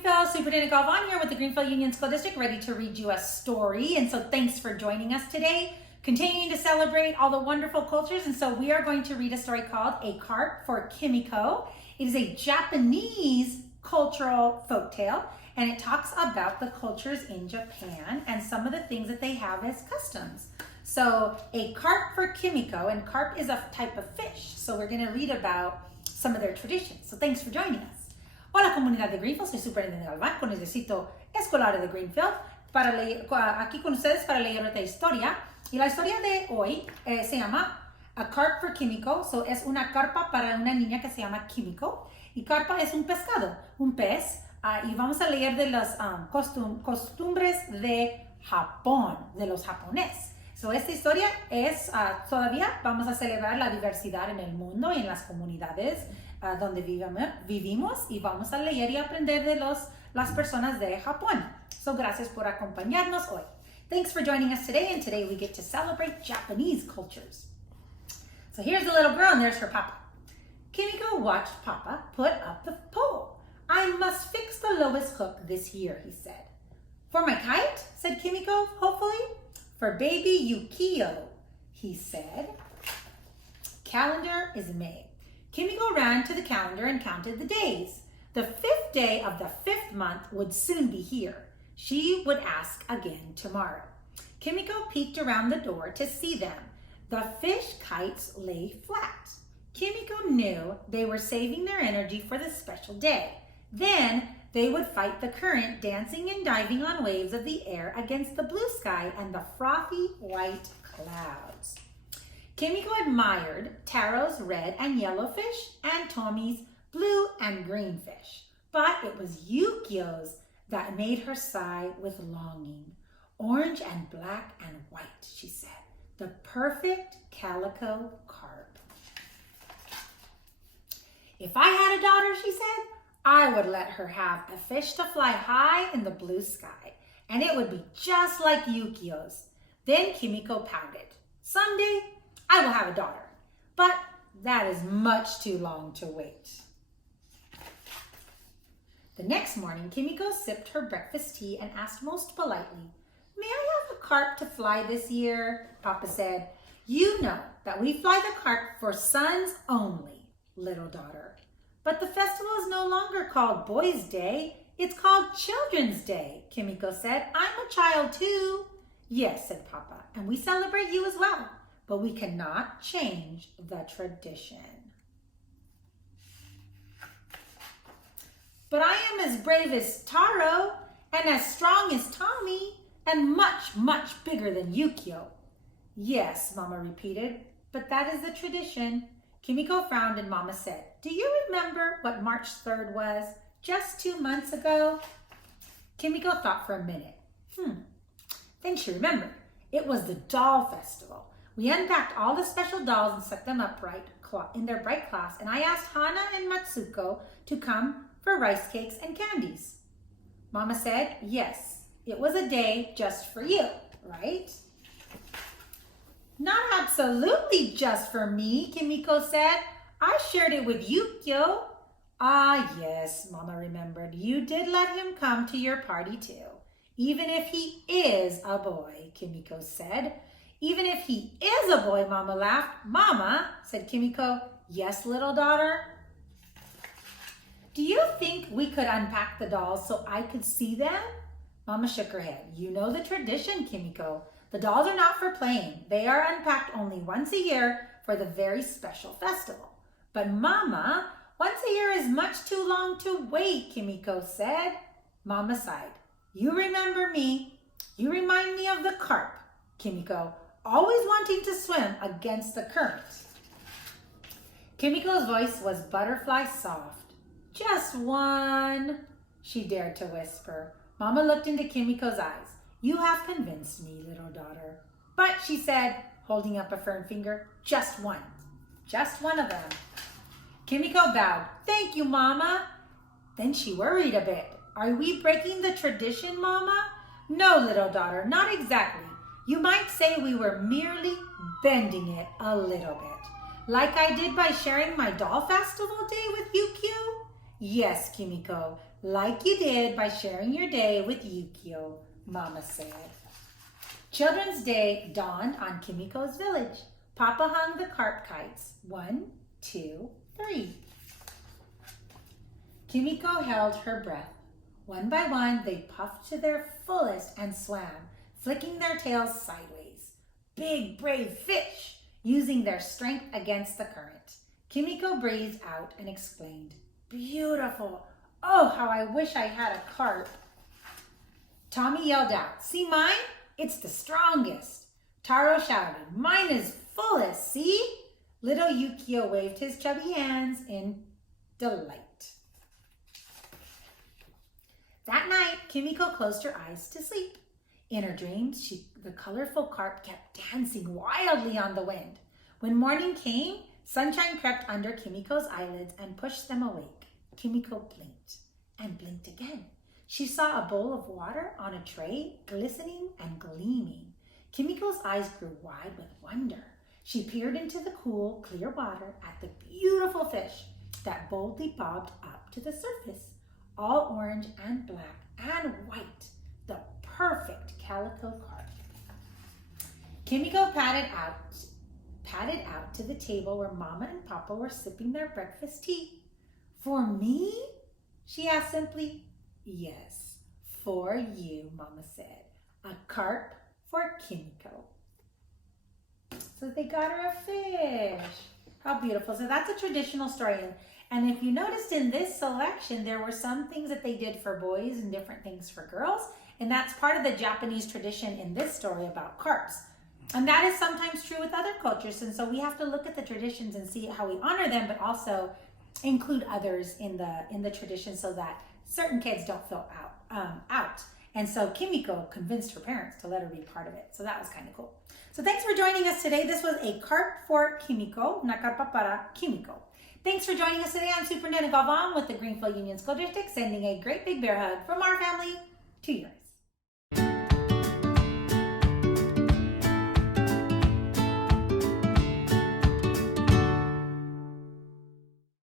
Greenfield. Superintendent Galvan here with the Greenfield Union School District, ready to read you a story. And so thanks for joining us today, continuing to celebrate all the wonderful cultures. And so we are going to read a story called A Carp for Kimiko. It is a Japanese cultural folktale, and it talks about the cultures in Japan and some of the things that they have as customs. So A Carp for Kimiko, and carp is a type of fish. So we're going to read about some of their traditions. So thanks for joining us. Hola comunidad de Greenfield, soy Superintendente Galván con el distrito escolar de Greenfield aquí con ustedes para leer esta historia. Y la historia de hoy se llama A Carp for Kimiko. So es una carpa para una niña que se llama Kimiko. Y carpa es un pescado, un pez. Y vamos a leer de las costumbres de Japón, de los japoneses. So esta historia es, todavía vamos a celebrar la diversidad en el mundo y en las comunidades donde vivimos, y vamos a leer y aprender de las personas de Japón. So gracias por acompañarnos hoy. Thanks for joining us today, and today we get to celebrate Japanese cultures. So here's the little girl, and there's her papa. Kimiko watched Papa put up the pole. I must fix the lowest hook this year, he said. For my kite, said Kimiko, hopefully. For baby Yukio, he said. Calendar is May. Kimiko ran to the calendar and counted the days. The 5th day of the 5th month would soon be here. She would ask again tomorrow. Kimiko peeked around the door to see them. The fish kites lay flat. Kimiko knew they were saving their energy for the special day. Then they would fight the current, dancing and diving on waves of the air against the blue sky and the frothy white clouds. Kimiko admired Taro's red and yellow fish and Tommy's blue and green fish. But it was Yukio's that made her sigh with longing. Orange and black and white, she said. The perfect calico carp. If I had a daughter, she said, I would let her have a fish to fly high in the blue sky, and it would be just like Yukio's. Then Kimiko pouted. Someday, I will have a daughter, but that is much too long to wait. The next morning, Kimiko sipped her breakfast tea and asked most politely, May I have a carp to fly this year? Papa said, You know that we fly the carp for sons only, little daughter. But the festival is no longer called Boys' Day. It's called Children's Day, Kimiko said. I'm a child too. Yes, said Papa, and we celebrate you as well. But we cannot change the tradition. But I am as brave as Taro, and as strong as Tommy, and much, much bigger than Yukio. Yes, Mama repeated, but that is the tradition. Kimiko frowned and Mama said, Do you remember what March 3rd was? Just 2 months ago? Kimiko thought for a minute. Then she remembered. It was the doll festival. We unpacked all the special dolls and set them up in their bright class, and I asked Hana and Matsuko to come for rice cakes and candies. Mama said, yes, it was a day just for you, right? Not absolutely just for me, Kimiko said. I shared it with Yukio. Ah, yes, Mama remembered. You did let him come to your party too. Even if he is a boy, Kimiko said. Even if he is a boy, Mama laughed. Mama, said Kimiko, yes, little daughter. Do you think we could unpack the dolls so I could see them? Mama shook her head. You know the tradition, Kimiko. The dolls are not for playing. They are unpacked only once a year for the very special festival. But Mama, once a year is much too long to wait, Kimiko said. Mama sighed. You remember me. You remind me of the carp, Kimiko, always wanting to swim against the current. Kimiko's voice was butterfly soft. Just one, she dared to whisper. Mama looked into Kimiko's eyes. You have convinced me, little daughter. But, she said, holding up a firm finger, just one. Just one of them. Kimiko bowed. Thank you, Mama. Then she worried a bit. Are we breaking the tradition, Mama? No, little daughter, not exactly. You might say we were merely bending it a little bit. Like I did by sharing my doll festival day with Yukio? Yes, Kimiko, like you did by sharing your day with Yukio, Mama said. Children's Day dawned on Kimiko's village. Papa hung the carp kites. 1, 2, 3. Kimiko held her breath. One by one, they puffed to their fullest and swam, flicking their tails sideways. Big, brave fish, using their strength against the current. Kimiko breathed out and exclaimed, "Beautiful! Oh, how I wish I had a carp." Tommy yelled out, "See mine? It's the strongest." Taro shouted, "Mine is fullest, see?" Little Yukio waved his chubby hands in delight. That night, Kimiko closed her eyes to sleep. In her dreams, the colorful carp kept dancing wildly on the wind. When morning came, sunshine crept under Kimiko's eyelids and pushed them awake. Kimiko blinked and blinked again. She saw a bowl of water on a tray, glistening and gleaming. Kimiko's eyes grew wide with wonder. She peered into the cool, clear water at the beautiful fish that boldly bobbed up to the surface, all orange and black and white, the perfect calico carp. Kimiko padded out to the table where Mama and Papa were sipping their breakfast tea. "For me?" she asked simply. "Yes, for you," Mama said. "A carp for Kimiko." So they got her a fish. How beautiful. So that's a traditional story. And if you noticed in this selection, there were some things that they did for boys and different things for girls. And that's part of the Japanese tradition in this story about carps. And that is sometimes true with other cultures. And so we have to look at the traditions and see how we honor them, but also include others in the tradition so that certain kids don't feel out. And so Kimiko convinced her parents to let her be part of it. So that was kind of cool. So thanks for joining us today. This was a carp for Kimiko, una carpa para Kimiko. Thanks for joining us today. I'm Superintendent Galvan with the Greenfield Union School District, sending a great big bear hug from our family to yours.